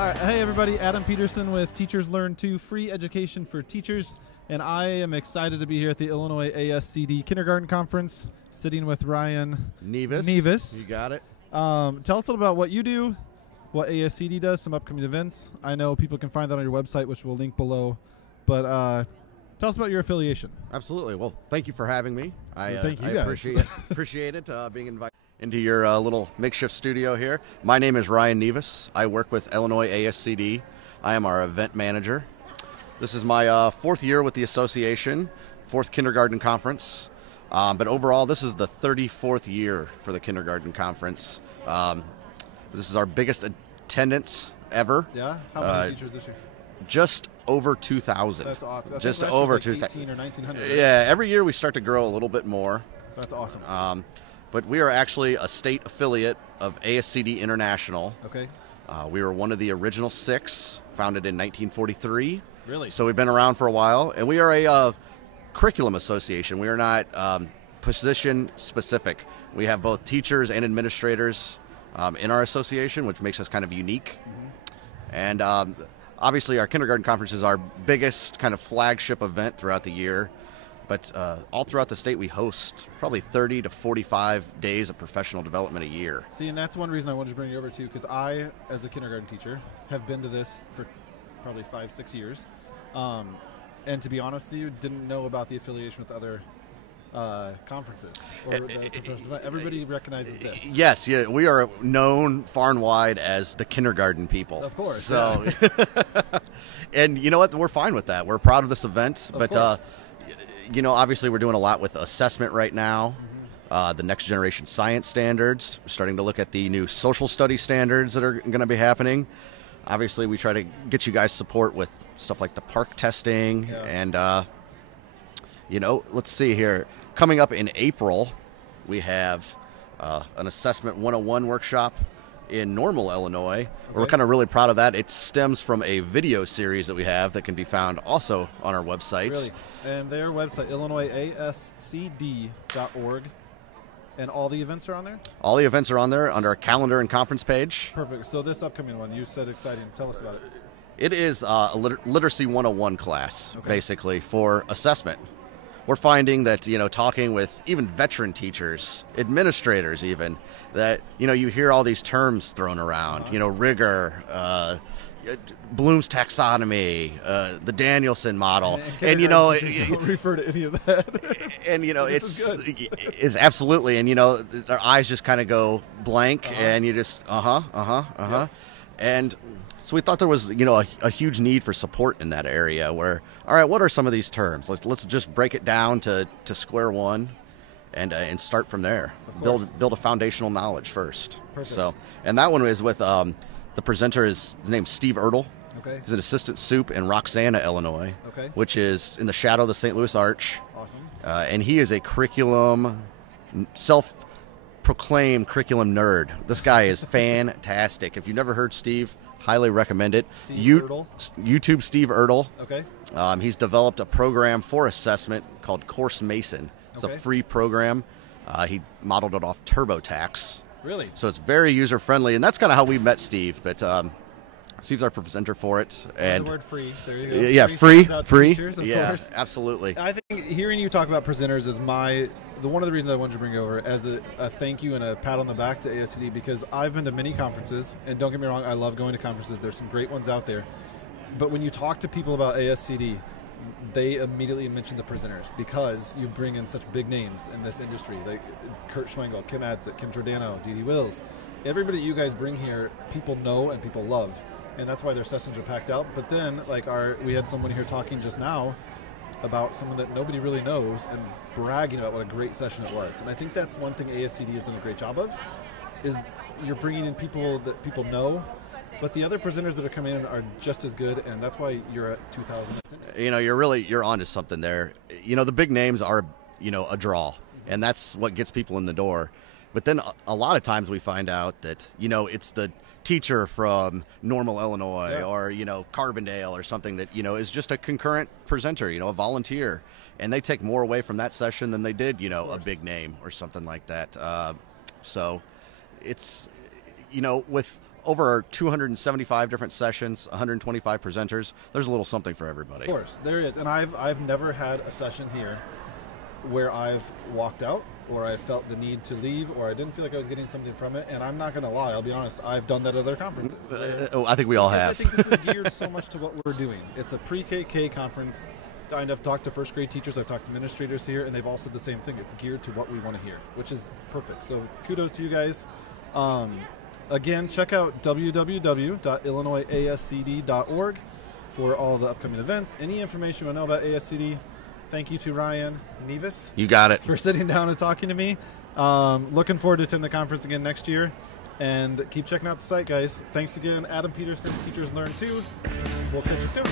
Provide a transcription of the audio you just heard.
All right, hey everybody, Adam Peterson with Teachers Learn 2, free education for teachers, and I am excited to be here at the Illinois ASCD Kindergarten Conference, sitting with Ryan Nevis. You got it. Tell us a little about what you do, what ASCD does, some upcoming events. I know people can find that on your website, which we'll link below, but tell us about your affiliation. Absolutely. Well, thank you for having me. Thank you I guys. appreciate it, being invited into your little makeshift studio here. My name is Ryan Nevis. I work with Illinois ASCD. I am our event manager. This is my fourth year with the association, fourth kindergarten conference. But overall, this is the 34th year for the kindergarten conference. This is our biggest attendance ever. Yeah? How many teachers this year? Just over 2,000. That's awesome. Just over 2,000. 2,000. Or 1,900. Right? Yeah, every year we start to grow a little bit more. That's awesome. But we are actually a state affiliate of ASCD International. Okay. We were one of the original 6, founded in 1943. Really? So we've been around for a while, and we are a curriculum association. We are not position specific. We have both teachers and administrators in our association, which makes us kind of unique. Mm-hmm. And obviously our kindergarten conference is our biggest kind of flagship event throughout the year. But all throughout the state, we host probably 30 to 45 days of professional development a year. See, and that's one reason I wanted to bring you over, too, because I, as a kindergarten teacher, have been to this for probably 5-6 years. And to be honest with you, didn't know about the affiliation with other conferences. Or the professional development. Everybody recognizes this. Yes, yeah, we are known far and wide as the kindergarten people. Of course. So, yeah. And you know what? We're fine with that. We're proud of this event. Of course. You know, obviously we're doing a lot with assessment right now, the next generation science standards. We're starting to look at the new social studies standards that are going to be happening. Obviously we try to get you guys support with stuff like the park testing. Yeah. And, you know, let's see here. Coming up in April, we have an Assessment 101 workshop in Normal, Illinois. Okay. We're kind of really proud of that. It stems from a video series that we have that can be found also on our website. Really? And their website, IllinoisASCD.org. And all the events are on there? All the events are on there under our calendar and conference page. Perfect. So this upcoming one, you said exciting. Tell us about it. It is a Literacy 101 class, basically, for assessment. We're finding that, you know, talking with even veteran teachers, administrators even, that, you know, you hear all these terms thrown around, you know, rigor, Bloom's taxonomy, the Danielson model, and you know, don't refer to any of that. And you know, it's absolutely, and you know, their eyes just kind of go blank, and you just and so we thought there was, you know, a huge need for support in that area. Where, all right, what are some of these terms? Let's just break it down to square one, and start from there. Build a foundational knowledge first. Perfect. So, and that one is with the presenter his name's Steve Ertl. Okay. He's an assistant soup in Roxana, Illinois. Okay. Which is in the shadow of the St. Louis Arch. Awesome. And he is a self-proclaimed curriculum nerd. This guy is fantastic. If you've never heard Steve, highly recommend it. YouTube Steve Ertl. Okay. He's developed a program for assessment called Course Mason. It's a free program. He modeled it off TurboTax. Really? So it's very user-friendly, and that's kind of how we met Steve. But Steve's our presenter for it. And the word free. There you go. Yeah, free. Teachers, of course. Absolutely. I think hearing you talk about presenters is one of the reasons I wanted to bring you over as a thank you and a pat on the back to ASCD, because I've been to many conferences, and don't get me wrong, I love going to conferences. There's some great ones out there. But when you talk to people about ASCD, they immediately mention the presenters because you bring in such big names in this industry, like Kurt Schwengel, Kim Adsit, Kim Giordano, Dee Wills. Everybody that you guys bring here, people know and people love, and that's why their sessions are packed out. But then, like we had someone here talking just now about someone that nobody really knows and bragging about what a great session it was. And I think that's one thing ASCD has done a great job of, is you're bringing in people that people know, but the other presenters that are coming in are just as good, and that's why you're at 2,000. You know, you're onto something there. You know, the big names are, you know, a draw, and that's what gets people in the door. But then a lot of times we find out that, you know, it's the teacher from Normal, Illinois, or, you know, Carbondale or something that, you know, is just a concurrent presenter, you know, a volunteer, and they take more away from that session than they did, you know, a big name or something like that. So it's, you know, with over 275 different sessions, 125 presenters. There's a little something for everybody. Of course, there is. And I've never had a session here where I've walked out or I felt the need to leave or I didn't feel like I was getting something from it. And I'm not going to lie, I'll be honest, I've done that at other conferences. I think we all have. I think this is geared so much to what we're doing. It's a pre-KK conference. I've talked to first grade teachers, I've talked to administrators here, and they've all said the same thing. It's geared to what we want to hear, which is perfect. So kudos to you guys. Again, check out www.illinoisascd.org for all the upcoming events. Any information you want to know about ASCD, thank you to Ryan Nevis. You got it. For sitting down and talking to me. Looking forward to attend the conference again next year. And keep checking out the site, guys. Thanks again, Adam Peterson, Teachers Learn Too. We'll catch you soon.